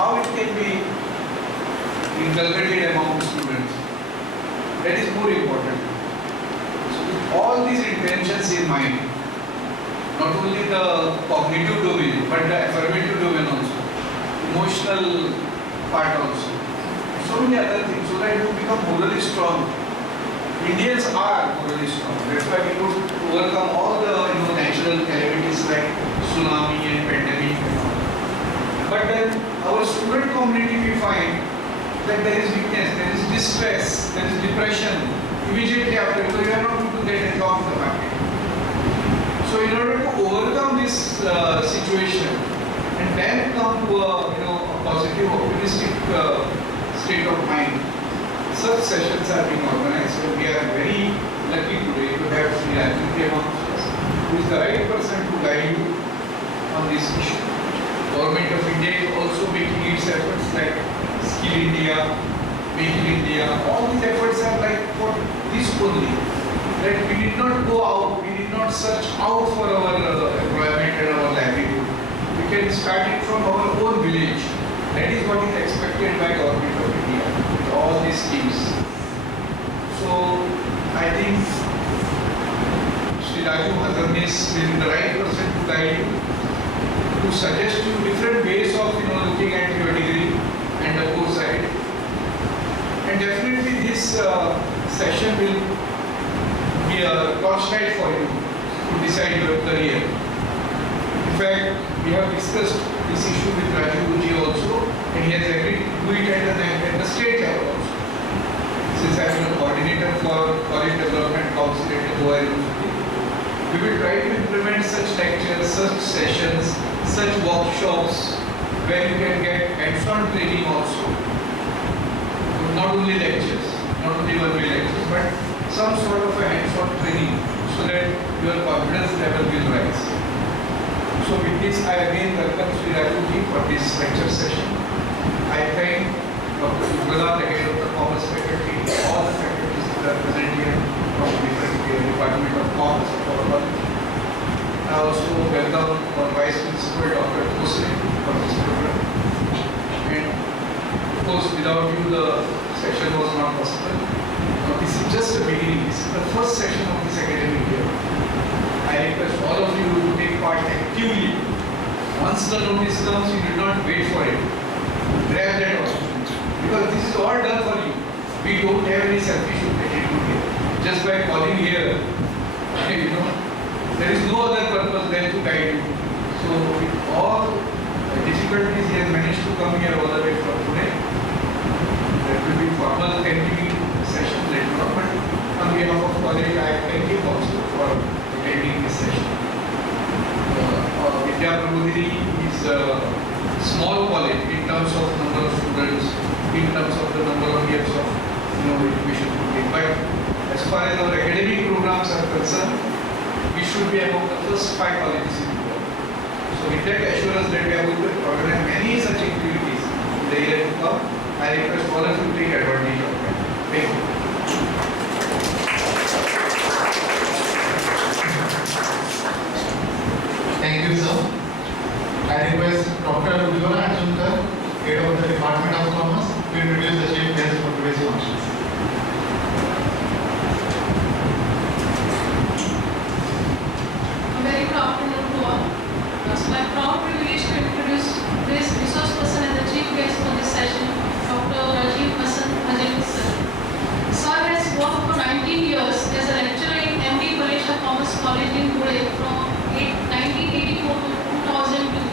how it can be inculcated among students. That is more important. So with all these intentions in mind, not only the cognitive domain, but the affirmative domain also, emotional part also, so many other things, so that you become morally strong. Indians are morally strong. That's why we could overcome all the natural calamities like tsunami and pandemic and all. But then our student community, we find that there is weakness, there is distress, there is depression immediately after, because you are not going to get a job in the market. So in order to overcome this situation and then come to a positive, optimistic state of mind, such sessions are being organized. So we are very lucky today to have Sri Rajendra amongst us, who is the right person to guide you on this issue. Government of India is also making its efforts like Skill India, Make in India. All these efforts are like for this only. That we did not go out, we did not search out for our employment and our livelihood. We can start it from our own village. That is what is expected by Government of India with all these schemes. So I think Sri Raju Hazarnis is the right person to guide you, to suggest you different ways of looking at your degree and the course side. And definitely this session will be a torchlight for you to decide your career. In fact, we have discussed this issue with Rajiv also, and he has agreed to do it at the state level also. Since I am a coordinator for College Development Council at Goa University, we will try to implement such lectures, such sessions, such workshops where you can get hands-on training also. Not only lectures, not only one-way lectures, but some sort of a hands-on training so that your confidence level will rise. So with this, I again welcome Sri Raju ji for this lecture session. I thank Dr. Ujjwala, the head of the Commerce faculty, all the faculties that are present here from different Department of Commerce of our college. I also welcome our Vice Principal, Dr. Khosle, for this program. And of course, without you, the session was not possible. This is just a beginning. This is the first session of this academic year. I request all of you to take part actively. Once the notice comes, you do not wait for it. Grab that opportunity. Because this is all done for you. We don't have any selfish attitude here. Just by calling here, there is no other purpose than to guide you. So with all the difficulties, he has managed to come here all the way from today. There will be formal thanking session later on, but on behalf of college, I thank him also for attending this session. Vidya Prabodhini is a small college in terms of number of students, in terms of the number of years of education. But as far as our academic programs are concerned, we should be among the first 5 colleges in the world. So with that assurance that we are going to organize many such activities in the year to come, I request all of you to take advantage of that. Thank you. Thank you, sir. I request Dr. Ujjwala, head of the Department of Commerce, to introduce the chief guest for today's functions. A very good afternoon to all. It's my proud privilege to introduce this resource person and the chief guest for this session, Dr. Rajiv Hazarnis sir. Sir has worked for 19 years as a lecturer in MD College of Commerce College in Pune from 1984 to 2002.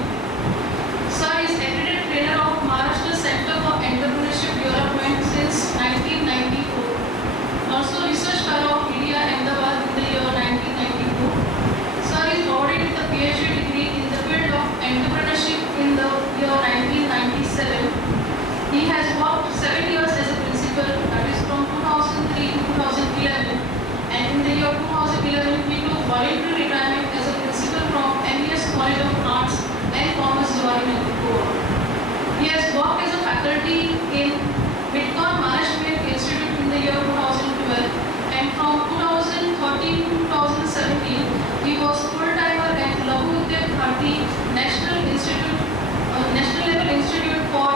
Sir is accredited trainer of Maharashtra Center for Entrepreneurship Development since 1994. Also research fellow of India Ahmedabad in the year 1994. Sir is awarded with a PhD degree in the field of entrepreneurship in the year 1997. He has worked 7 years as a principal, that is from 2003 to 2011, and in the year 2011 he took voluntary retirement as a principal from MES College of Arts and Commerce, Goa. He has worked as a faculty in Bitcoin Management Institute in the year 2012, and from 2013 to 2017 he was full-timer at Lahu Udyog Bharati National Level Institute for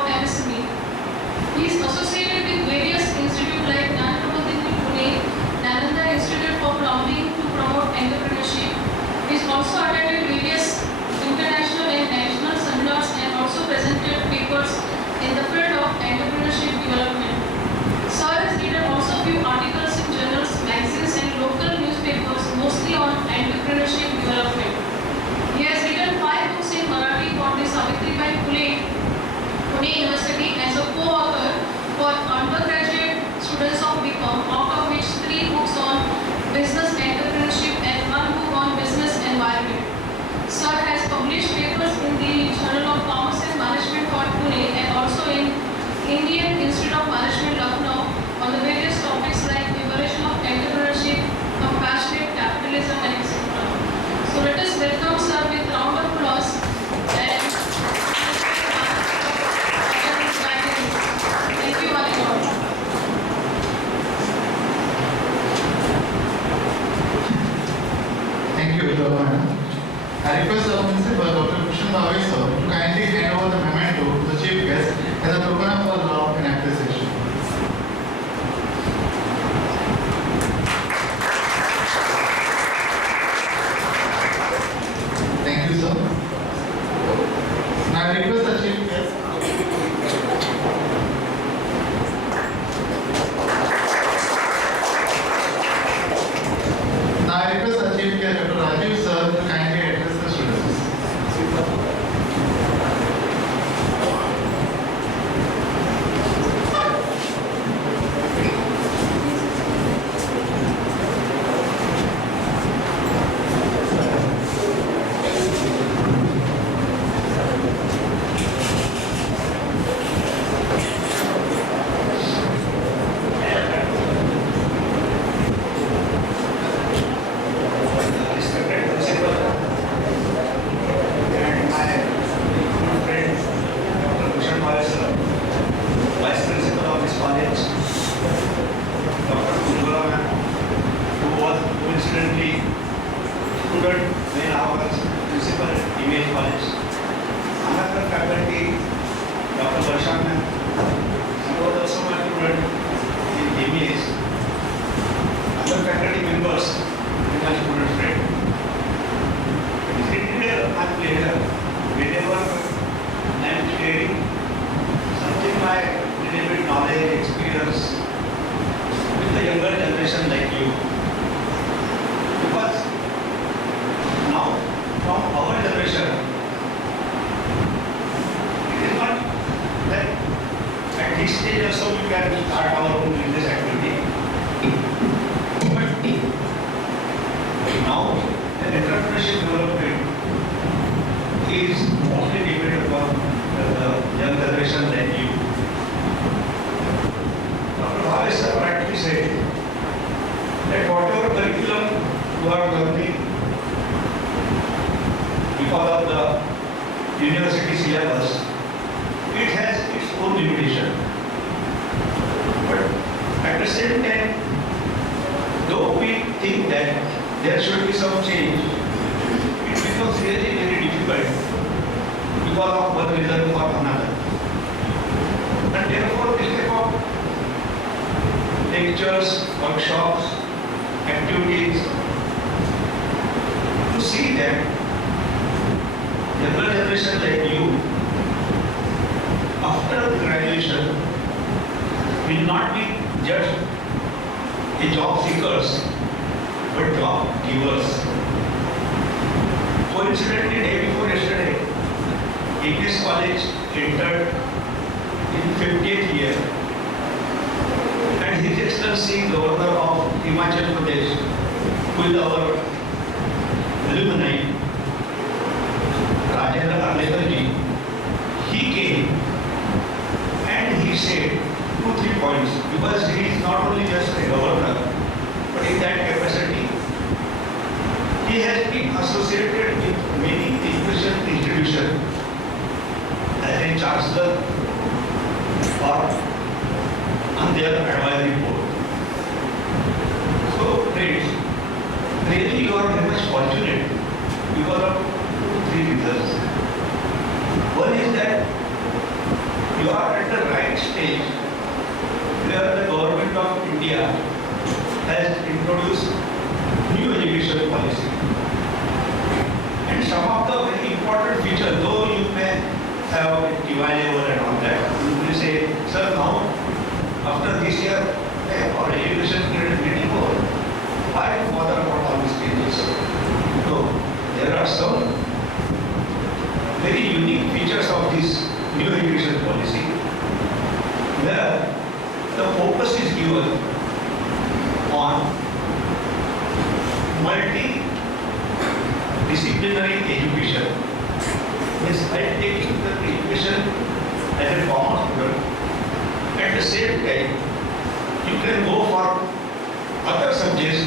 Udora madam. I request our principal, Dr. Kushan Dave sir, to kindly hand over the memento to the chief guest as a token of our love and appreciation. Thank you, sir. Now I request the chief guest. Now I request the chief guest, Dr. Rajiv sir, to kindly address the students. Respected principal and my good friend Dr. Bhushan Bhai sir, Vice Principal of this college, Dr. Udora ma'am, who was coincidentally student when I was principal at Image College, another faculty, Dr. Varsha ma'am, she was also my student in MBAs, other faculty members and my student friend. It is really my pleasure whenever I am sharing something like little bit knowledge, experience with the younger generation like you. Because now from our generation, it is not that at this stage also we can start our own business activity. But now the entrepreneurship development is mostly dependent upon the young generation like you. Dr. Bhavesh sir rightly said that whatever curriculum you are learning because of the university syllabus, it has its own limitation. But at the same time, though we think that there should be some change, it becomes really very difficult because of one reason or another. And therefore, this type of lectures, workshops, activities, to see that younger generation like you, after graduation, will not be just a job seekers, but job givers. Coincidentally, day before yesterday, English College entered in 50th year, and His Excellency Governor of Himachal Pradesh, who is our alumni, Rajendra Arlekar ji, he came and he said 2-3 points, because he is not only just a governor, but in that capacity, he has been associated with many education institutions as a chancellor or on their advisory board. So, friends, really you are very much fortunate because of 2-3 reasons. One is that you are at the right stage where the government of India has introduced new education policy. And some of the very important features, though you may have a TY level and all that, you will say, sir, now after this year, our education period is getting over. Why bother about all these changes? So, there are some very unique features of this new education policy where the focus is given on multidisciplinary education. Means by taking the education as a common student, at the same time, you can go for other subjects,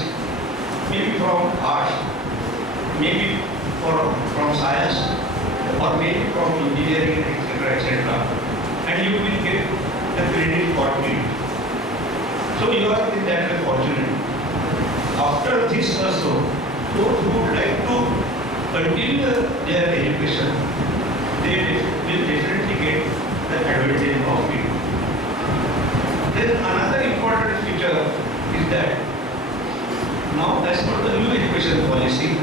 maybe from arts, maybe from science, or maybe from engineering, etc., etc. And you will get the credit for it. So you are in that way fortunate. After this also, those who would like to continue their education, they will definitely get the advantage of it. Then another important feature is that now as per the new education policy,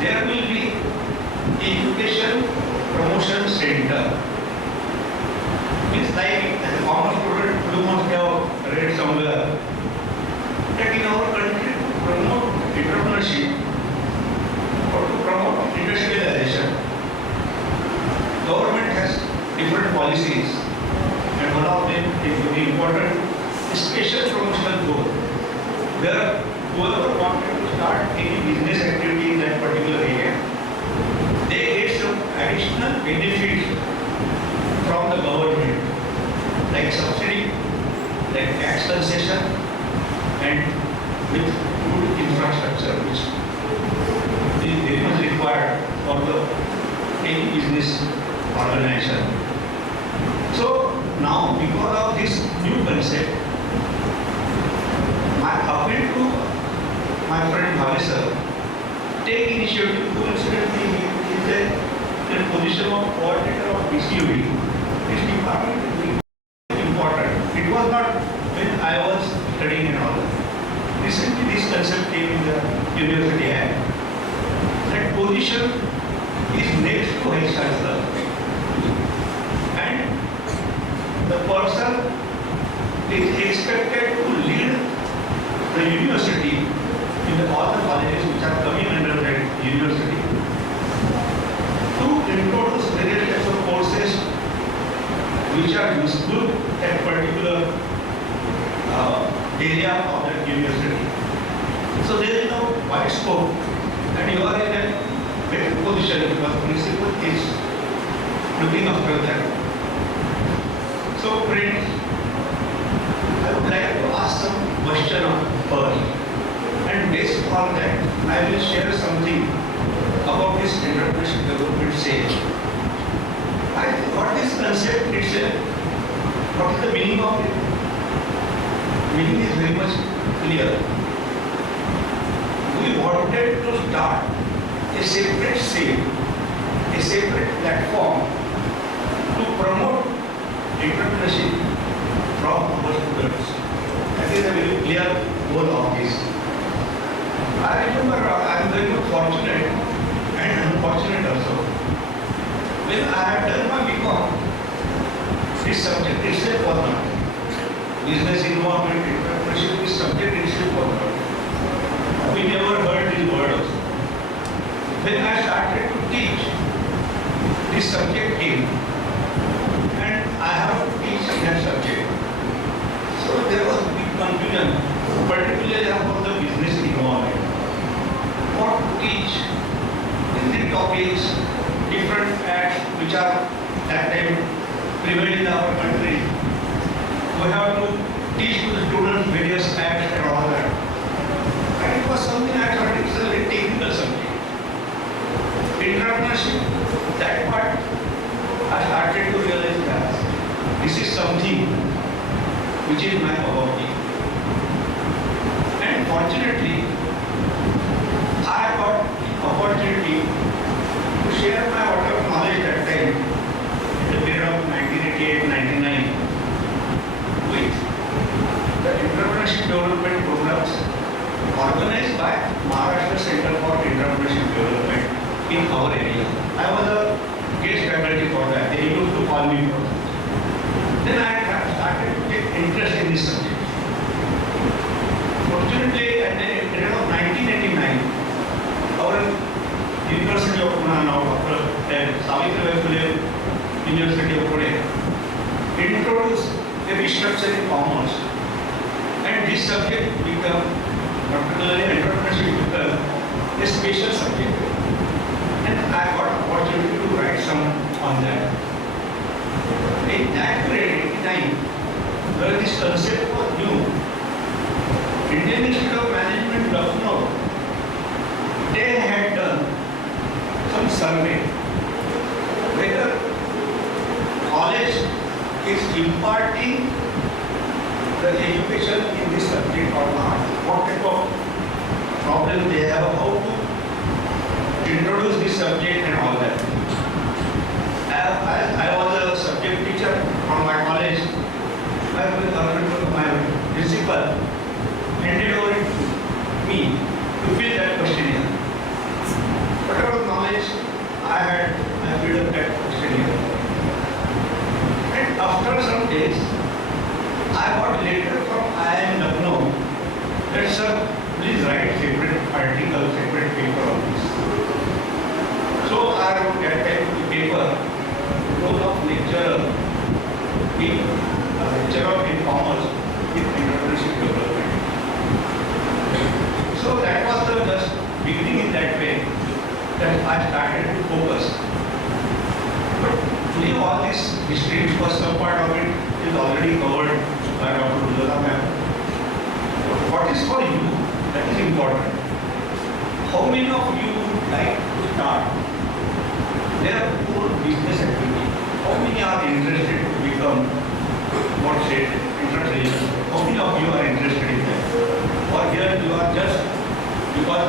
there will be education promotion center. Means like as a common student, you must have read somewhere that in our country to promote entrepreneurship or to promote industrialization, government has different policies, and one of them is very important, special promotional goal, where whoever wanted to start any business activity in that particular area, they get some additional benefits from the government, like subsidy, like tax concession, and with good infrastructure, which is very much required for the any business organization. So now, because of this new concept, I appeal to my friend Bhavesh, take initiative. Coincidentally, he is in a position of coordinator of PCUD. This department is very important. It was not when I was studying and all. Recently, this concept came in the University Act. That position is next to Vice Chancellor, and the person is expected to lead the university in all the colleges which are coming under that university to introduce various types of courses which are useful at particular area of that university. So there is no wide scope, and you are in a better position because principal is looking after that. So friends, I would like to ask some question of first, and based on that, I will share something about this entrepreneurship development stage. What is concept itself? What is the meaning of it? Meaning is very much clear. We wanted to start a separate sale, a separate platform to promote entrepreneurship from our students. That is a very clear goal of this. I remember I am very fortunate and unfortunate also. When I had done my BCom, this subject itself was not. Business involvement, entrepreneurship, this subject itself was not. We never heard this word also. When I started to teach, this subject came, and I have to teach that subject. So there was big confusion, particularly about the business involvement. What to teach, different topics, different acts which are that time prevalent in our country. We have to teach to the students various acts and all that. And it was something I thought it was a very technical subject. Entrepreneurship, that part, I started to realize that this is something which is my poverty. And fortunately, I got the opportunity to share my whatever knowledge that time in the period of 1988-99 with the entrepreneurship development programs organized by Maharashtra Center for Entrepreneurship Development in our area. I was a guest faculty for that. They used to call me for that. Then I started to take interest in this subject. Fortunately, at the period of 1989, our University of Pune, now Savitribai Phule University of Pune, introduced a restructuring commerce, and this subject became, particularly entrepreneurship, became a special subject. And I got opportunity to write some on that. In that period, 89, where this concept was new, Indian Institute of Management, Lucknow, they had done some survey whether college is imparting the education in this subject or not. What type of problem they have, how to introduce this subject and all that. I was a subject teacher from my college. My principal handed over it to me to fill that questionnaire. Whatever knowledge I had, I filled up that questionnaire. And after some days, I got a letter from IIM Lucknow that sir, please write separate article, separate paper on this. So I wrote that type of paper, role of lecturer in commerce in entrepreneurship development. So that was the just beginning in that way that I started to focus. But today all this history, because some part of it is already covered by Dr. Ujjwala ma'am. What is for you, that is important. How many of you would like to start their own business activity? How many are interested to become, what say, entrepreneurs? How many of you are interested in that? Or here you are just because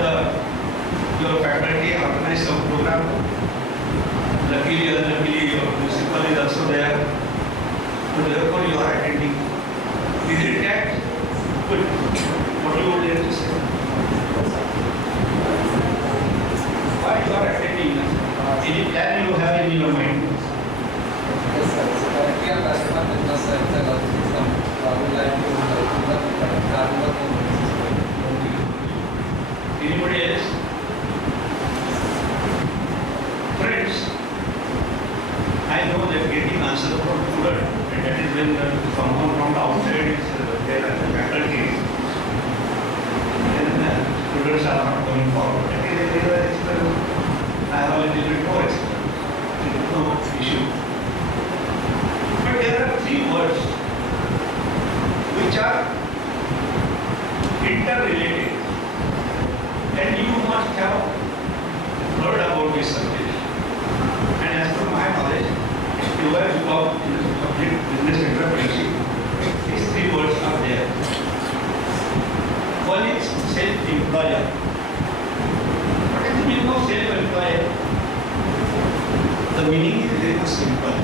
your faculty organized some program. Luckily, unluckily, your principal is also there. So therefore you are attending. Is it that? Good. What you would like to say? Why you are attending? Any plan you have in your mind? Yes, sir. So currently I'm running my business at the system. I would like to start work on Anybody else? Friends, I know that getting answer from student, and that is when someone from the outside is there as a faculty, then students are not coming forward. That is a very experience. I have a little bit more experience. No issue. But there are three words which are interrelated, and you must have heard about this subject. And as per my knowledge, you have about subject business entrepreneurship. These three words are there. One is self-employer. What is the meaning of self-employer? The meaning is very simple.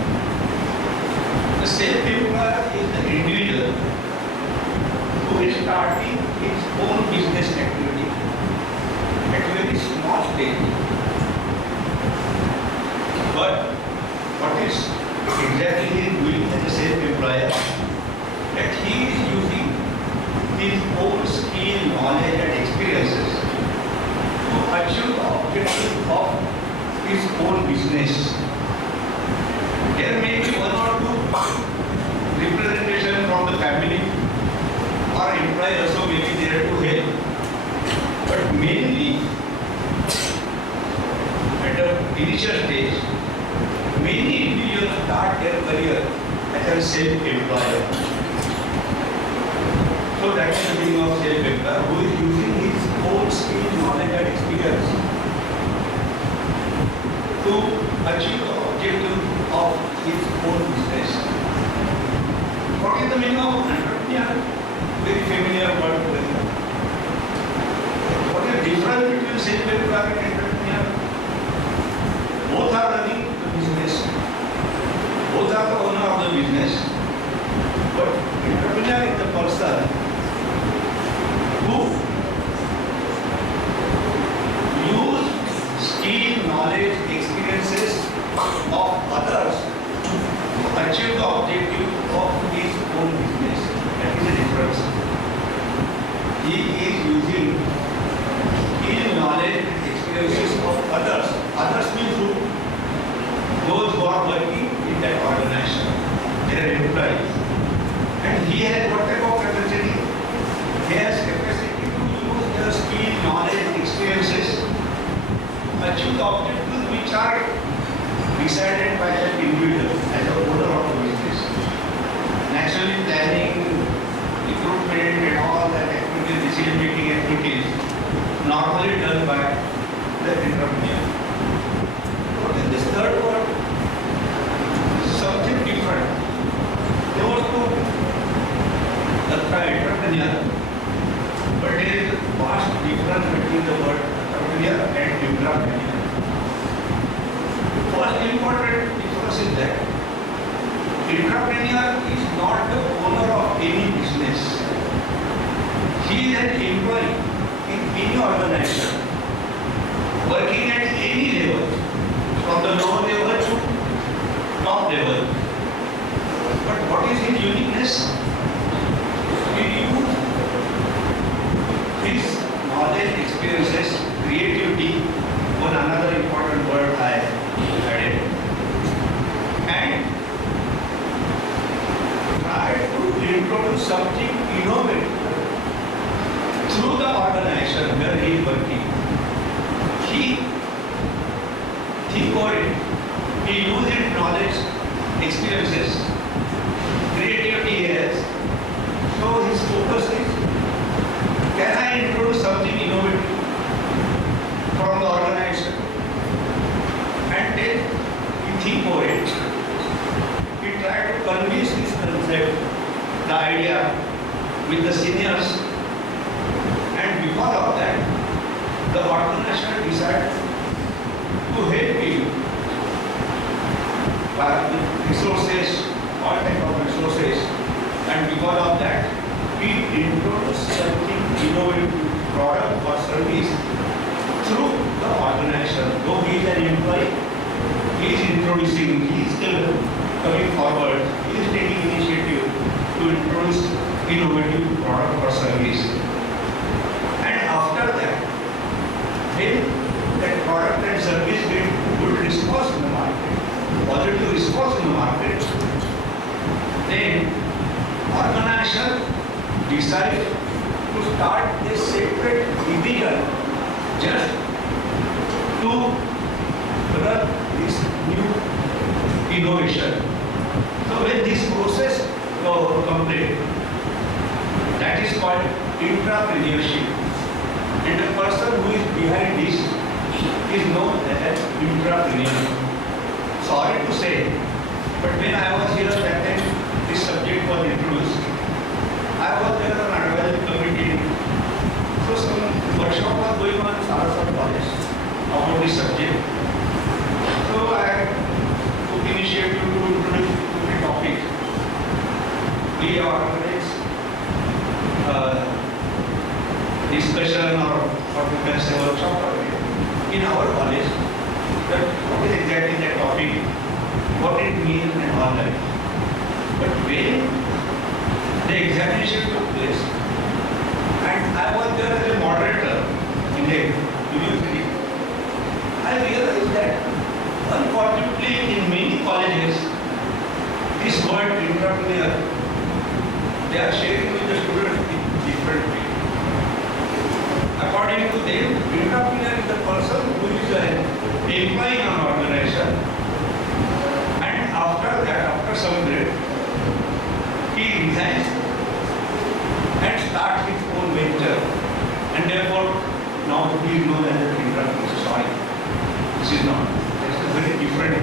The self-employer is the individual who is starting his own business activity at a very small stage. But what is exactly he is doing as a self-employer? That he is using his own skill, knowledge and experiences to achieve the objective of his own business. There may be one or two representation from the family or employee also may be there to help. But mainly at the initial stage, many individuals start their career as a self-employer. So that is the meaning of self-employer, who is using his own skill, knowledge and experience to achieve the objective of his own business. What is the meaning of entrepreneur? Very familiar word to them. What is the difference between self-employer and entrepreneur? Both are running the business. Both are the owner of the business. But entrepreneur is the person who use skill, knowledge, experiences of others to achieve the objective of his own business. That is the difference. He is using skill, knowledge, experiences of others. Others means who? Those who are working in that organization. They are employees. And he has what type of capacity? He has capacity to use their skill, knowledge, experiences to achieve the objectives which are decided by that individual as a owner of the business. Naturally, planning, recruitment and all that activities, decision-making activities normally done by the entrepreneur. What is this third word? Something different. They also the entrepreneur, but there is a vast difference between the word entrepreneur and entrepreneur. first important difference is that entrepreneur is not the owner of any business. He is an employee in any organization, working at any level, from the lower level to top level. But what is his uniqueness? He uses his knowledge, experiences, creativity, one another important word I added, and try to introduce something innovative through the organization where he is working. He think about it, he uses knowledge, experiences, creativity he has. So his focus is, can I introduce something innovative from the organization? And then he think about it. He try to convince this concept, the idea, with the seniors. And because of that, the organization decided to help him by resources, all type of resources. And because of that, we introduce something innovative product or service through the organization. Though he is an employee, he is introducing, he is still coming forward, he is taking initiative to introduce innovative product or service. And after that, when that product and service get good response in the market, positive response in the market, then organization decide to start a separate division just to run this new innovation. So when this process complete, that is called entrepreneurship. And the person who is behind this is known as entrepreneur. Sorry to say, but when I was here that time, this subject was introduced. I was there on advisory committee. So some workshop was going on in Saraswat College about this subject. So I took initiative to introduce the topic. We organized discussion or what we can say workshop in our college. That what is exactly that topic, what it means and all that. But when the examination took place, and I was there as a moderator in the university, I realized that unfortunately in many colleges, this word entrepreneur, they are sharing with the students in different way. According to them, entrepreneur is the person who is an employee in an organization, and after that, after some grade, he resigns and starts his own venture, and therefore now he is known as an entrepreneur. Sorry, this is not. It's a very different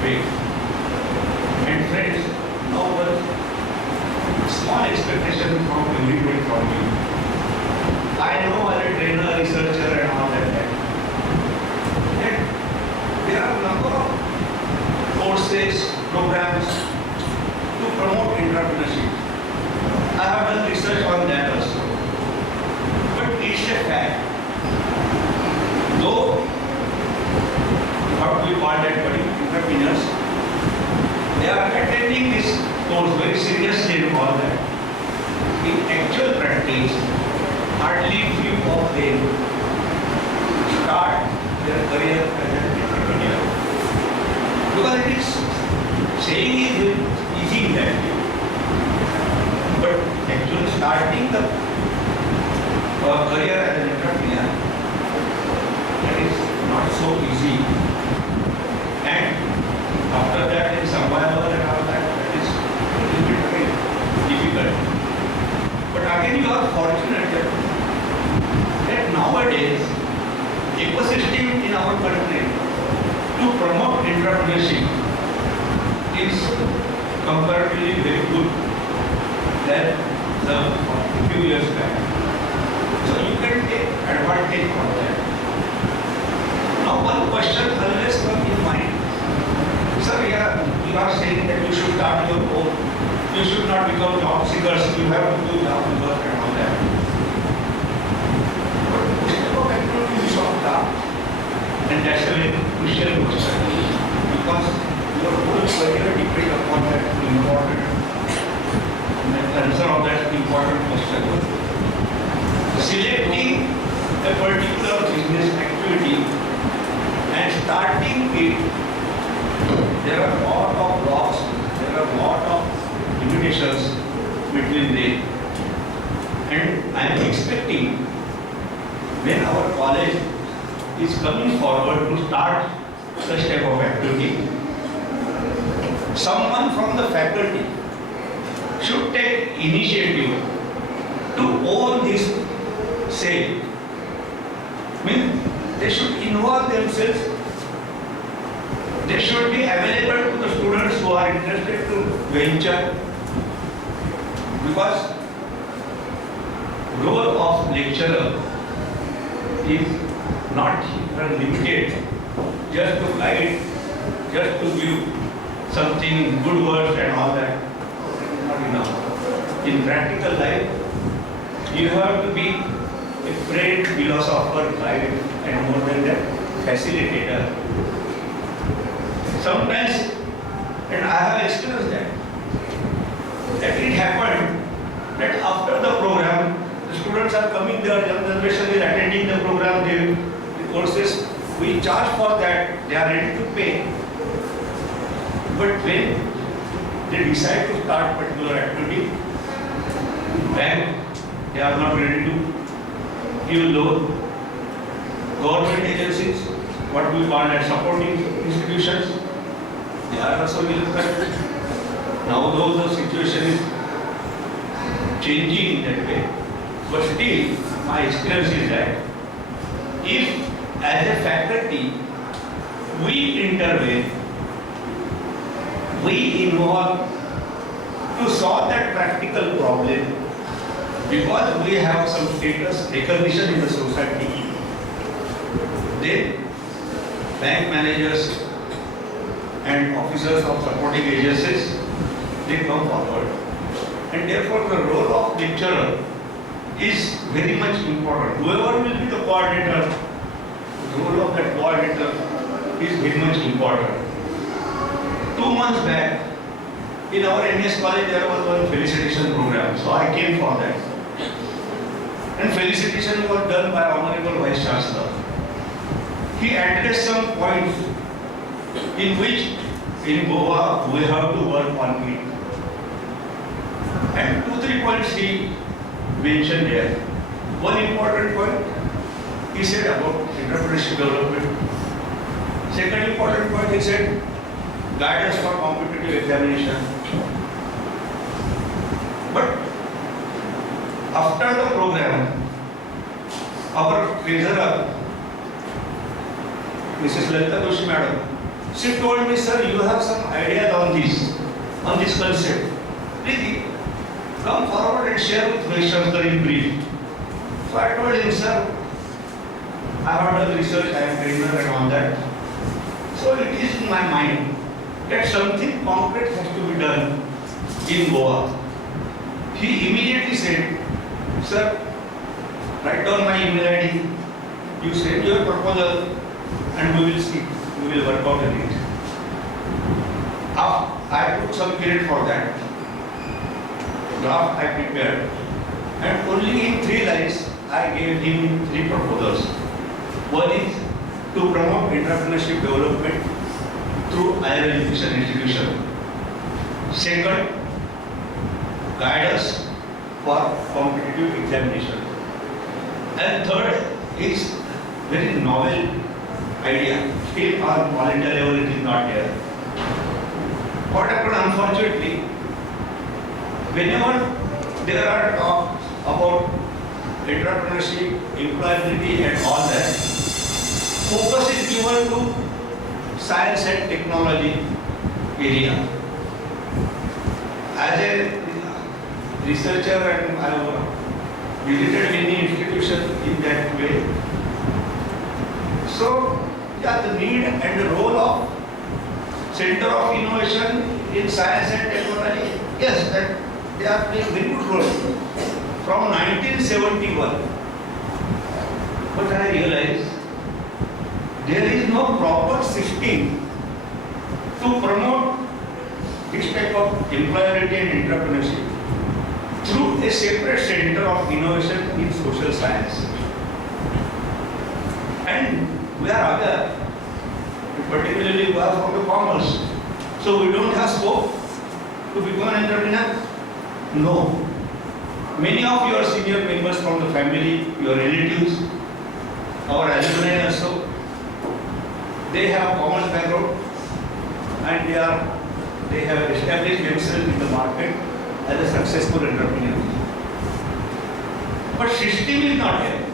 way. And friends, now one small expectation from everybody from you. I know as a trainer, researcher, and all that. And there are a number of courses, programs to promote entrepreneurship. I have done research on that also. But it's a fact. Though what we call that entrepreneurs, they are attending this course very seriously and all that. In actual practice, hardly few of them start their career as an entrepreneur. Because it is saying is easy that way. But actually starting the career as an entrepreneur, that is not so easy. And after that in survival and all that, that is a little bit very difficult. But again you are fortunate that nowadays ecosystem in our country to promote entrepreneurship is comparatively very good than a few years back. So you can take advantage of that. Now one question always comes in mind. Sir, yeah, you are saying that you should start your own. You should not become job seekers. You have to do job work and all that. But most of activity you should start. And that's a very crucial question. Because your whole career depends upon that important answer of that important question. Selecting a particular business activity and starting it, there are a lot of blocks, there are a lot of limitations between them. And I am expecting when our college is coming forward to start such type of activity, someone from the faculty should take initiative to own this sale. Means they should involve themselves. They should be available to the students who are interested to venture. Because role of lecturer is not limited just to guide, just to give something good words and all that. Not enough. In practical life, you have to be a friend, philosopher, guide, and more than that, facilitator. Sometimes, and I have experienced that it happened that after the program, the students are coming there, young generation is attending the program, the courses, we charge for that, they are ready to pay. But when they decide to start particular activity, bank, they are not ready to give loan. Government agencies, what we call as supporting institutions, they are also reluctant. Now though the situation is changing in that way, but still my experience is that if as a faculty we intervene, we involve to solve that practical problem, because we have some status recognition in the society, then bank managers and officers of supporting agencies, they come forward. And therefore the role of lecturer is very much important. Whoever will be the coordinator, the role of that coordinator is very much important. 2 months back, in our MS college there was one felicitation program, so I came for that. And felicitation was done by Honorable Vice Chancellor. He addressed some points in which in Goa we have to work on it. And 2-3 points he mentioned there. One important point, he said about entrepreneurship development. Second important point, he said guidance for competitive examination. But after the program, our treasurer, Mrs. Lalita Doshi Madam, she told me, sir, you have some ideas on this concept. Please come forward and share with Vice Chancellor in brief. So I told him, sir, I have done research, I am trainer and all that. So it is in my mind that something concrete has to be done in Goa. He immediately said, sir, write down my email ID, you send your proposal and we will see, we will work out on it. I took some period for that. Draft I prepared, and only in 3 lines I gave him 3 proposals. One is to promote entrepreneurship development through higher education institution. Second, guidance for competitive examination. And third is very novel idea. Still on all India level it is not there. What happened, unfortunately, whenever there are talks about entrepreneurship, employability and all that, focus is given to science and technology area. As a researcher and I have visited many institutions in that way. So, yeah, the need and the role of Center of Innovation in Science and Technology, yes, that they are playing very good role from 1971. But I realize there is no proper system to promote this type of employability and entrepreneurship through a separate center of innovation in social science. And we are aware, particularly we are from the commerce, so we don't have scope to become an entrepreneur? No. Many of your senior members from the family, your relatives, our alumni also, they have commerce background and they have established themselves in the market as a successful entrepreneur. But system is not there.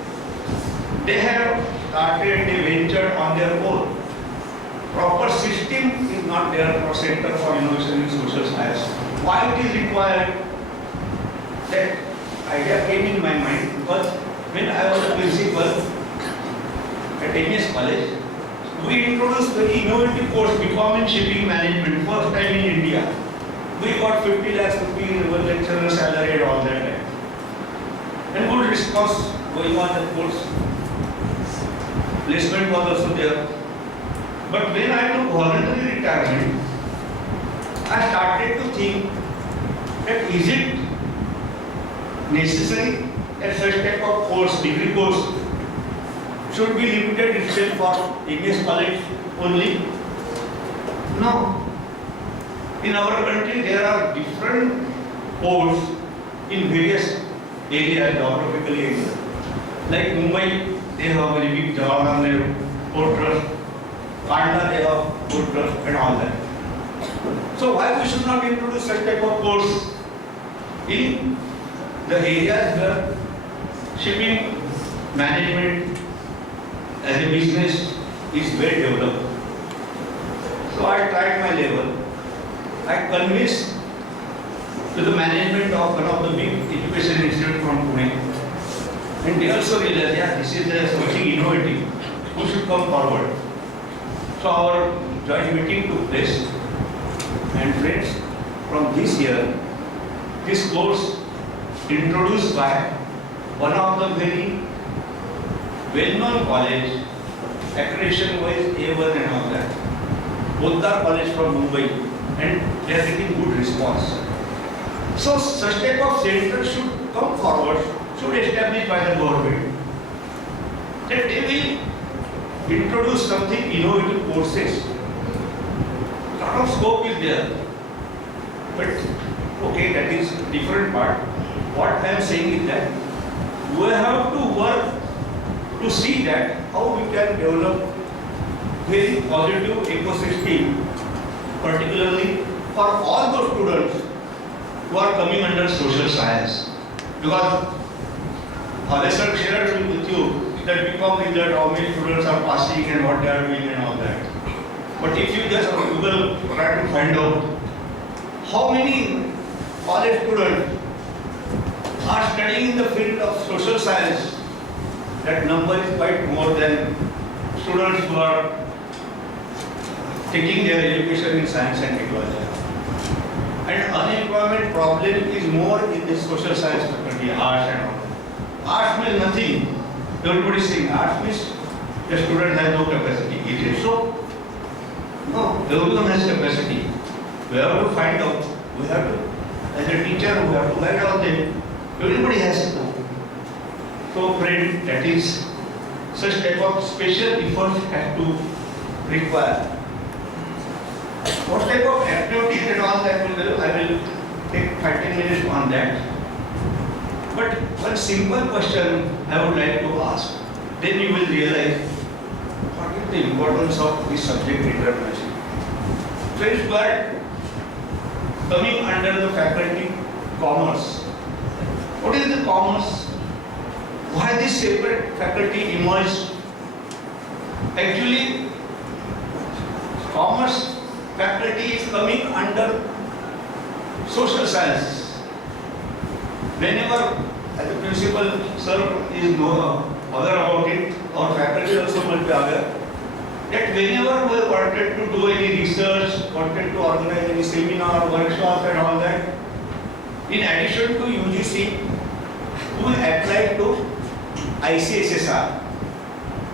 They have started, they ventured on their own. Proper system is not there for Center for Innovation in Social Science. Why it is required? That idea came in my mind because when I was a principal at MS College, we introduced very innovative course, BCom in Shipping Management, first time in India. We got 50 lakhs rupees lecturer salary and all that time. And good response going on the course. Placement was also there. But when I took voluntary retirement, I started to think that is it necessary that such type of course, degree course, should be limited itself for MS College only? No. In our country, there are different courses in various areas, geographical areas. Like Mumbai, they have very big Jawaharlal Nehru Port Trust. Kanda, they have Port Trust and all that. So why we should not introduce such type of course in the areas where shipping management as a business is well developed? So I tried my level. I convinced to the management of one of the big education institute from Pune, and they also realized, yeah, this is something innovative. Who should come forward? So our joint meeting took place, and friends, from this year, this course introduced by one of the very well-known college, accreditation wise A1 and all that, Poddar College from Mumbai, and they are getting good response. So such type of center should come forward, should establish by the government, that they will introduce something innovative courses. Lot of scope is there, but okay, that is different part. What I am saying is that we have to work to see that how we can develop very positive ecosystem, particularly for all those students who are coming under social science. Because Alessar shared with you that BCom is that how many students are passing and what they are doing and all that. But if you just Google try to find out how many college students are studying in the field of social science, that number is quite more than students who are taking their education in science and technology. And unemployment problem is more in the social science faculty, arts and all. Arts means nothing. Everybody is saying arts means the student has no capacity. Is it so? No, everyone has capacity. We have to find out. We have to, as a teacher, we have to guide all them. Everybody has to. So friend, that is such type of special effort have to require. What type of activities and all that will do, I will take 30 minutes on that. But one simple question I would like to ask, then you will realize what is the importance of this subject entrepreneurship. Friends, but coming under the faculty commerce. What is the commerce? Why this separate faculty emerged? Actually, commerce faculty is coming under social sciences. Whenever as a principal, sir is aware about it, our faculty also must be aware. that whenever we wanted to do any research, wanted to organize any seminar, workshop and all that, in addition to UGC, we applied to ICSSR,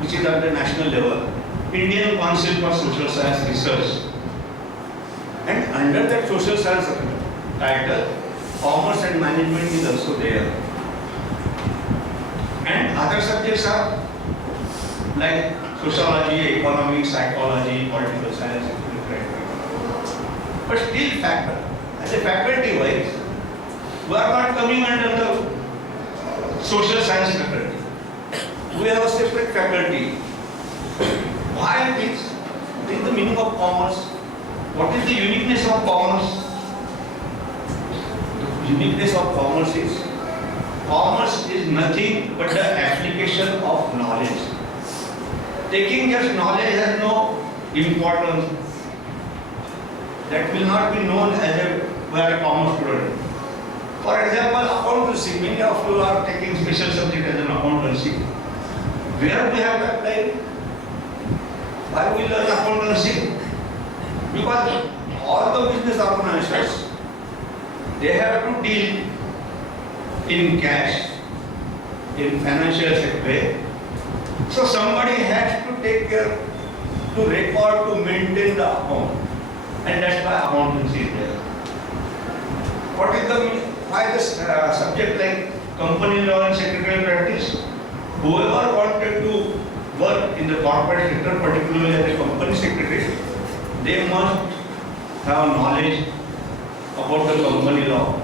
which is at the national level, Indian Council for Social Science Research. And under that social science title, commerce and management is also there. And other subjects are like sociology, economics, psychology, political science, etc. But still as a faculty wise, we are not coming under the social science faculty. We have a separate faculty. Why it is? What is the meaning of commerce? What is the uniqueness of commerce? The uniqueness of commerce is nothing but the application of knowledge. Taking just knowledge has no importance. That will not be known as a commerce student. For example, accountancy. Many of you are taking special subject as an accountancy. Where we have applied? Why we learn accountancy? Because all the business organizations, they have to deal in cash, in financial way. So somebody has to take care to record, to maintain the account. And that's why accountancy is there. What is why this subject like company law and secretarial practice? Whoever wanted to work in the corporate sector, particularly as a company secretary, they must have knowledge about the company law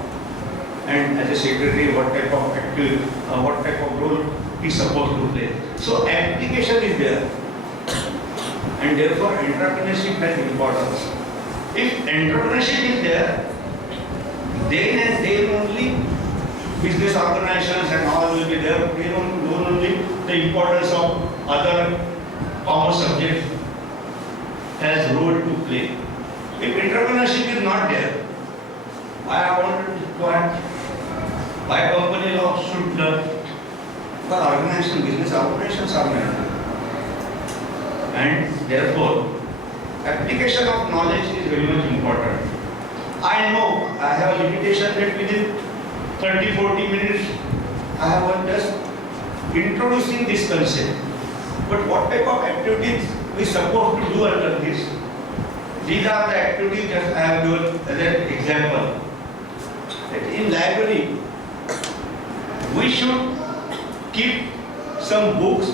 and as a secretary what type of role he is supposed to play. So application is there, and therefore entrepreneurship has importance. If entrepreneurship is there, then and then only business organizations and all will be there. They don't know only the importance of other commerce subjects has role to play. If entrepreneurship is not there, why company law should learn? Because business organizations are managed. And therefore, application of knowledge is very much important. I know I have a limitation that within 30-40 minutes I have just introducing this concept. But what type of activities we supposed to do under this? These are the activities that I have given as an example. That in library, we should keep some books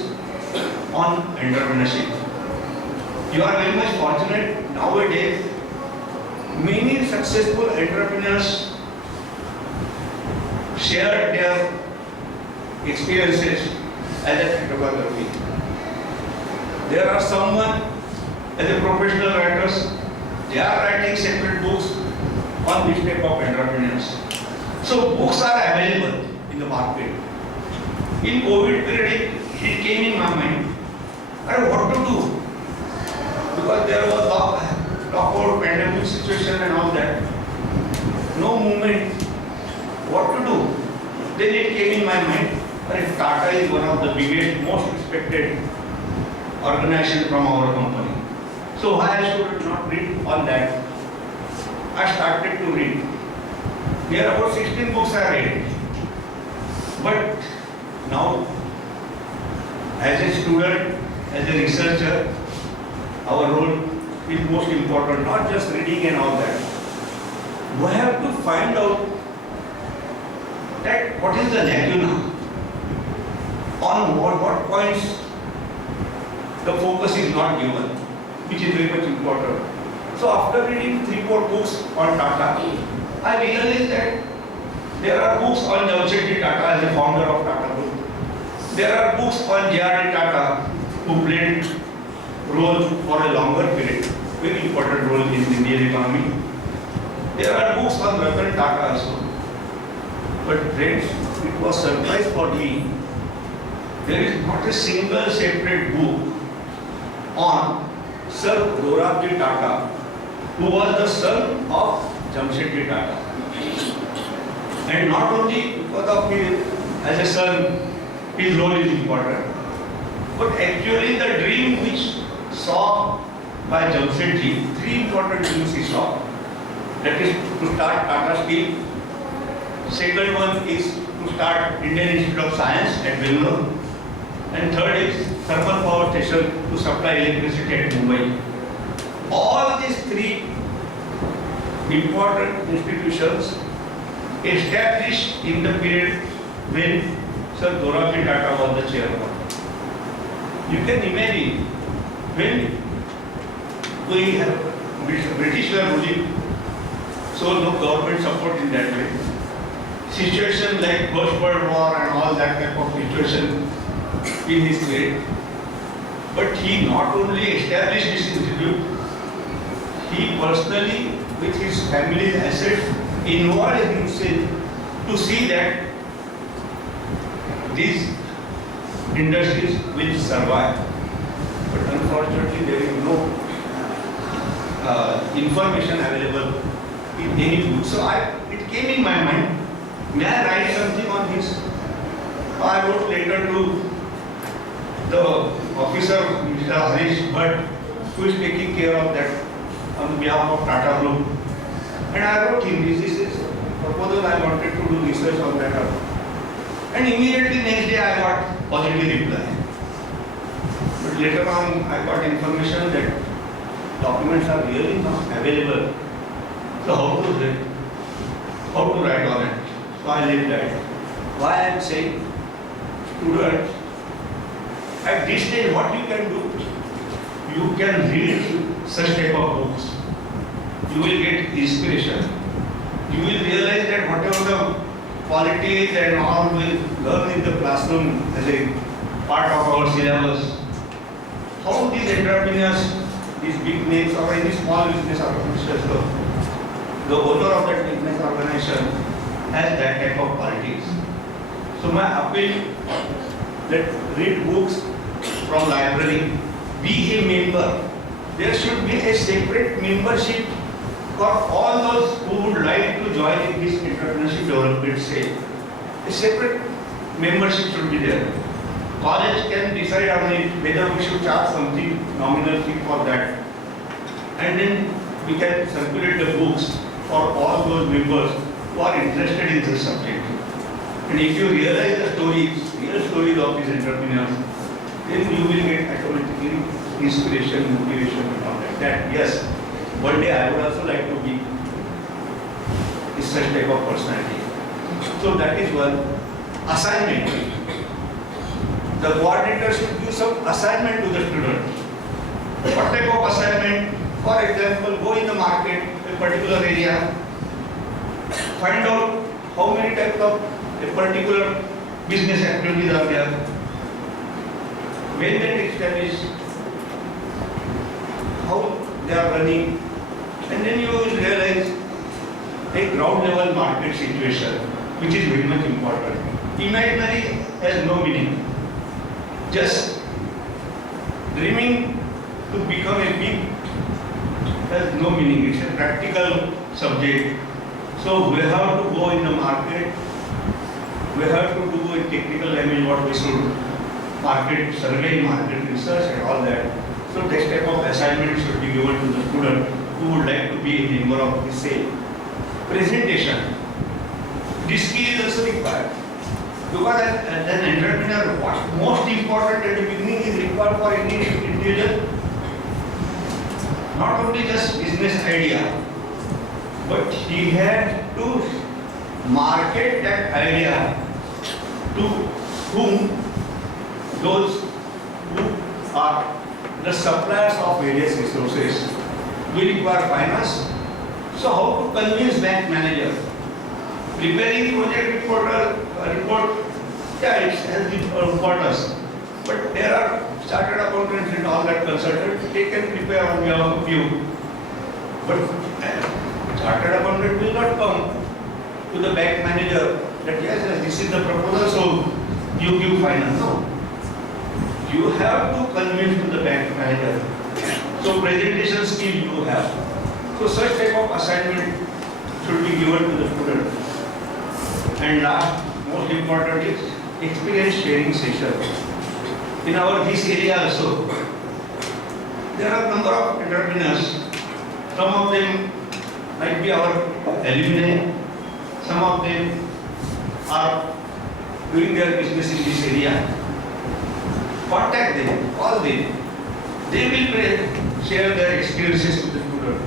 on entrepreneurship. You are very much fortunate nowadays. Many successful entrepreneurs share their experiences as an autobiography. There are someone as a professional writers, they are writing separate books on this type of entrepreneurs. So books are available in the market. In COVID period, it came in my mind, what to do? Because there was lockout, pandemic situation and all that. No movement. What to do? Then it came in my mind, Tata is one of the biggest, most respected organization from our company. So why I should not read on that? I started to read. There are about 16 books I read. But now, as a student, as a researcher, our role is most important, not just reading and all that. We have to find out that what is the lacuna, on what points the focus is not given, which is very much important. So after reading 3-4 books on Tata, I realized that there are books on Jamsetji Tata as a founder of Tata Group. There are books on J.R.D. Tata who played role for a longer period, very important role in the Indian economy. There are books on Ratan Tata also. But friends, it was surprise for me. There is not a single separate book on Sir Dorabji Tata, who was the son of Jamsetji Tata. And not only because of his, as a son, his role is important, but actually the dream which saw by Jamshedji three important things he saw. That is to start Tata Steel. Second one is to start Indian Institute of Science at Bangalore. And third is thermal power station to supply electricity at Mumbai. All these three important institutions established in the period when Sir Dorabji Tata was the chairman. You can imagine when we have British were ruling, so no government support in that way. Situation like First World War and all that type of situation in his period. But he not only established this institute, he personally, with his family's assets, involved himself to see that these industries will survive. But unfortunately, there is no information available in any book. So it came in my mind, may I write something on this? I wrote later to the officer, Mr. Harish Bhatt, who is taking care of that on behalf of Tata Group. And I wrote him, this is a proposal, I wanted to do research on that. And immediately next day I got positive reply. But later on I got information that documents are really not available. So how to write on it? So I left that. Why I am saying, students, at this stage what you can do, you can read such type of books. You will get inspiration. You will realize that whatever the qualities and all we learn in the classroom as a part of our syllabus, how these entrepreneurs, these big names or any small business organizations, the owner of that business organization has that type of qualities. So my appeal that read books from library, be a member. There should be a separate membership for all those who would like to join in this entrepreneurship development sale. A separate membership should be there. College can decide on it whether we should charge something nominal fee for that. And then we can circulate the books for all those members who are interested in this subject. And if you realize the stories, real stories of these entrepreneurs, then you will get automatically inspiration, motivation and all that. That yes, one day I would also like to be such type of personality. So that is one assignment. The coordinator should give some assignment to the student. What type of assignment? For example, go in the market, a particular area, find out how many types of a particular business activities are there. When they establish how they are running, and then you will realize a ground level market situation, which is very much important. Imaginary has no meaning. Just dreaming to become a big has no meaning. It's a practical subject. So we have to go in the market. We have to do a technical language what we should market survey, market research and all that. So this type of assignment should be given to the student who would like to be a member of the sale. Presentation. This skill is also required. Because as an entrepreneur, what's most important at the beginning is required for any individual. Not only just business idea, but he had to market that idea to whom? Those who are the suppliers of various resources. We require finance. So how to convince bank manager? Preparing project report, yeah, it has the importance. But there are chartered accountants and all that consultants, they can prepare on behalf of you. But chartered accountant will not come to the bank manager that yes, this is the proposal, so you give finance. No. You have to convince to the bank manager. So presentation skill you have. So such type of assignment should be given to the student. And last, most important is experience sharing session. In our this area also, there are a number of entrepreneurs. Some of them might be our alumni. Some of them are doing their business in this area. Contact them, call them. They will share their experiences to the student.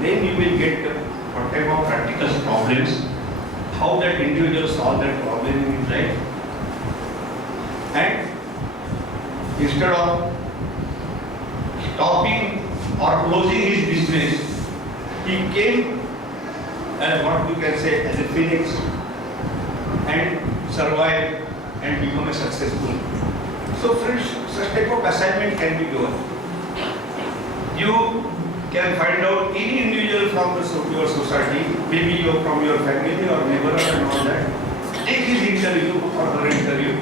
Then you will get what type of practical problems, how that individual solve that problem in his life. And instead of stopping or closing his business, he came as what you can say as a phoenix and survive and become a successful. So friends, such type of assignment can be given. You can find out any individual from your society, maybe from your family or neighbor and all that. Take his interview or her interview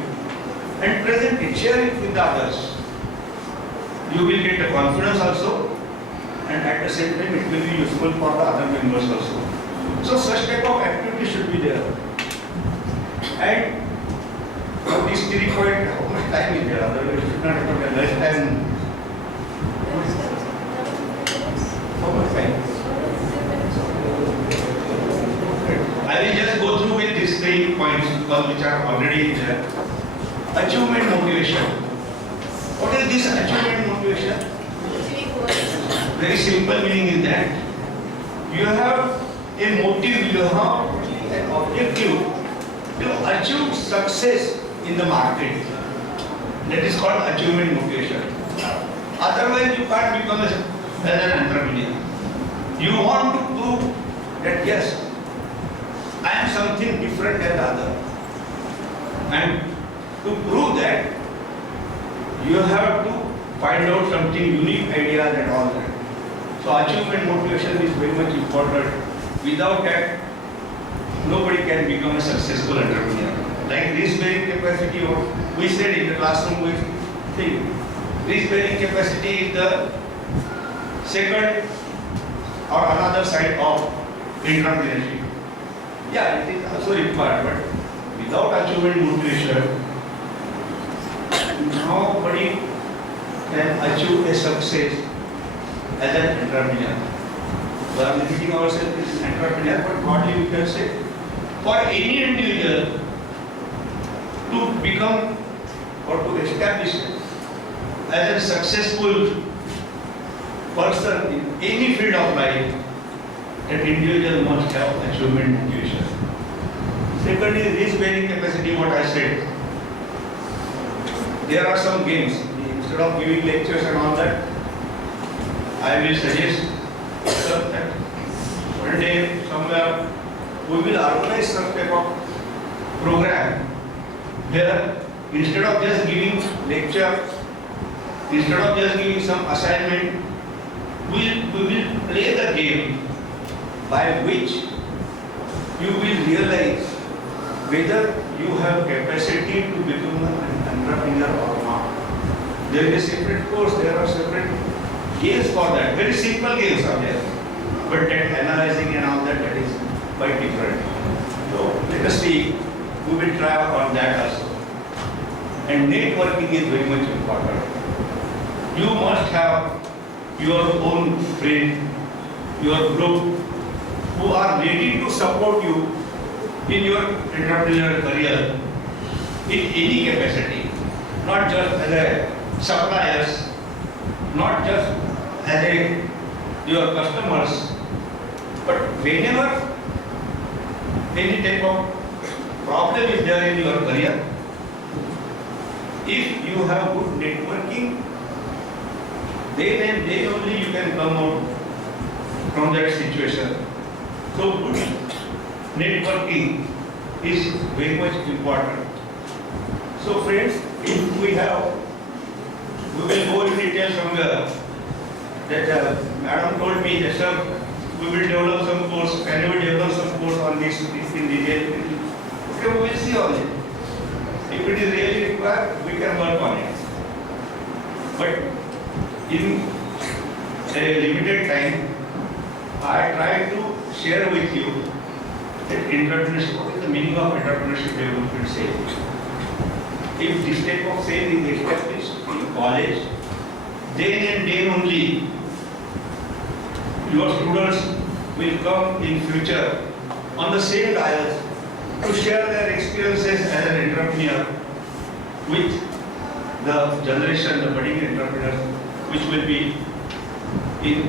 and present it, share it with the others. You will get a confidence also, and at the same time it will be useful for the other members also. So such type of activity should be there. And for this 3 point, how much time is there? Otherwise, it should not have less time. How much time? I will just go through with these 3 points because which are already there. Achievement motivation. What is this achievement motivation? Very simple meaning is that you have a motive, you have an objective to achieve success in the market. That is called achievement motivation. Otherwise, you can't become as an entrepreneur. You want to prove that yes, I am something different than the other. And to prove that, you have to find out something unique ideas and all that. So achievement motivation is very much important. Without that, nobody can become a successful entrepreneur. Like risk-bearing capacity, we said in the classroom, we think risk-bearing capacity is the second or another side of entrepreneurship. Yeah, it is also required, but without achievement motivation, nobody can achieve a success as an entrepreneur. We are limiting ourselves as an entrepreneur, but broadly we can say, for any individual to become or to establish as a successful person in any field of life, an individual must have achievement motivation. Second is risk-bearing capacity, what I said. There are some games. Instead of giving lectures and all that, I will suggest that one day somewhere we will organize some type of program where instead of just giving lecture, instead of just giving some assignment, we will play the game by which you will realize whether you have capacity to become an entrepreneur or not. There is a separate course, there are separate games for that. Very simple games are there. But that analyzing and all that, that is quite different. So let us see, we will try on that also. And networking is very much important. You must have your own friend, your group, who are ready to support you in your entrepreneurial career in any capacity, not just as a suppliers, not just as your customers, but whenever any type of problem is there in your career, if you have good networking, then and then only you can come out from that situation. So good networking is very much important. So friends, if we will go in detail somewhere. That Madam told me that sir, we will develop some course. Can we develop some course on this in detail? Okay, we will see on it. If it is really required, we can work on it. But in a limited time, I try to share with you that entrepreneurship, what is the meaning of entrepreneurship development sale. If this type of sale is established in college, then and then only your students will come in future on the same dais to share their experiences as an entrepreneur with the generation, the budding entrepreneurs, which will be in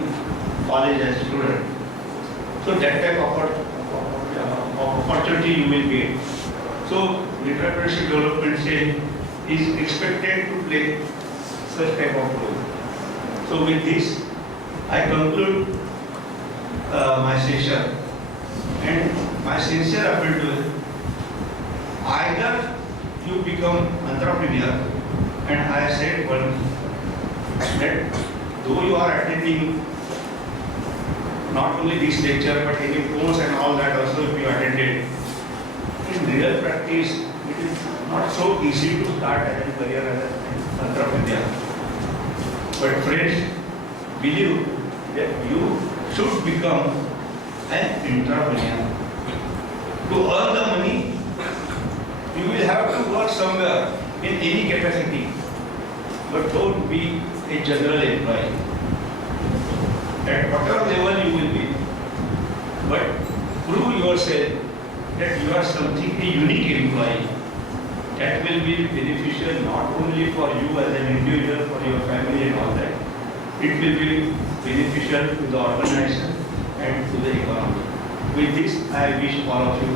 college as student. So that type of opportunity you will get. So entrepreneurship development cell is expected to play such type of role. So with this, I conclude my session, and my sincere appeal to you, either you become entrepreneur, and I said one that though you are attending not only this lecture but any course and all that also if you attended, in real practice it is not so easy to start as a career as an entrepreneur. But friends, believe that you should become an entrepreneur. To earn the money, you will have to work somewhere in any capacity, but don't be a general employee. At whatever level you will be, but prove yourself that you are something, a unique employee. That will be beneficial not only for you as an individual, for your family and all that. It will be beneficial to the organization and to the economy. With this, I wish all of you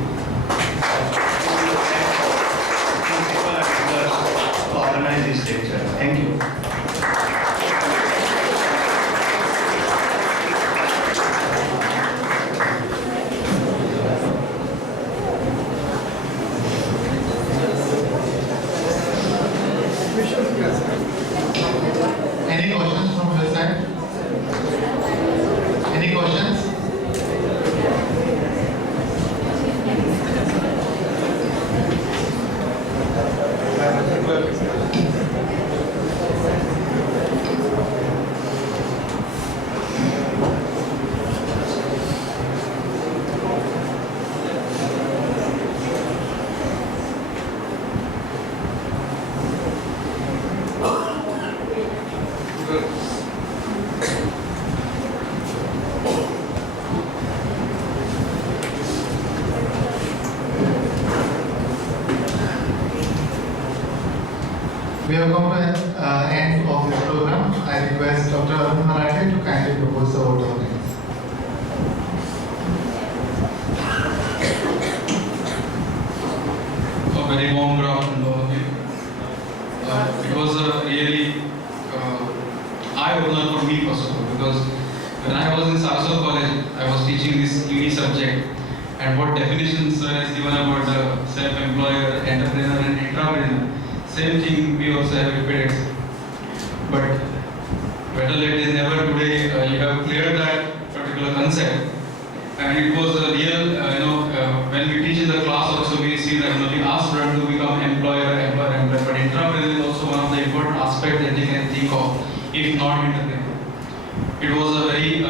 to organize this lecture. Thank you. Any questions from your side? Any questions? We have come to the end of this program. I request Dr. Arun Marathe to kindly propose the vote of thanks. A very warm good afternoon to all of you. It was a really eye-opener for me first of all, because when I was in Saraswat College, I was teaching this uni subject, and what definitions sir has given about the self-employer, entrepreneur and intrapreneur, same thing we also have repeated. But better late than never. Today you have cleared that particular concept, and it was a real, when we teach in the class also we see that we ask students to become employer, but entrepreneur is also one of the important aspects that they can think of, if not entrepreneur. It was a very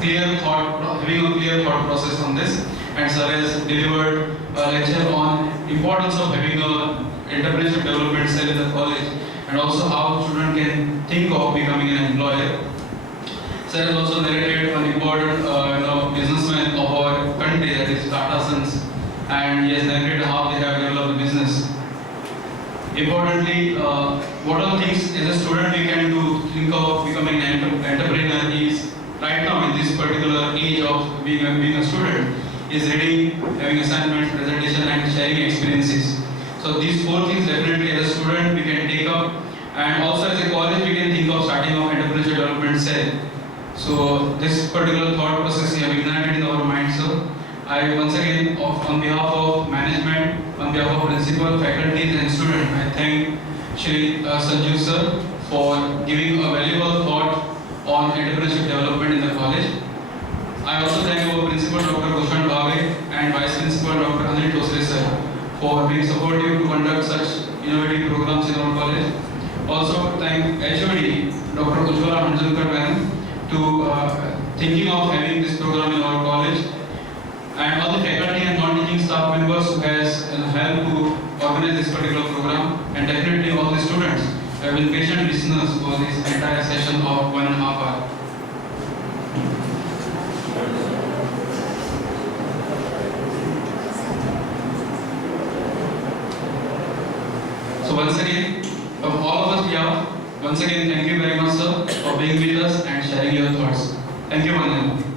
clear thought, having a clear thought process on this, and sir has delivered a lecture on importance of having a entrepreneurship development cell in the college, and also how student can think of becoming an employer. Sir has also narrated an important businessman of our country, that is Tata Sons, and he has narrated how they have developed the business. Importantly, what are things as a student we can do to think of becoming an entrepreneur is, right now in this particular age of being a student, is reading, having assignments, presentation and sharing experiences. So these four things definitely as a student we can take up, and also as a college we can think of starting off entrepreneurship development cell. So this particular thought process we have ignited in our minds, sir. I once again, on behalf of management, on behalf of principal, faculties and students, I thank Shri Sanjeev sir for giving a valuable thought on entrepreneurship development in the college. I also thank our principal Dr. Bhushan Bhave and vice principal Dr. Anil Tosre sir for being supportive to conduct such innovative programs in our college. Also thank HOD Dr. Ujjwala Hanjalkar ma'am to thinking of having this program in our college, and all the faculty and non-teaching staff members who has helped to organize this particular program, and definitely all the students have been patient listeners for this entire session of 1.5 hours. So once again, from all of us here, once again, thank you very much, sir, for being with us and sharing your thoughts. Thank you, Mandan.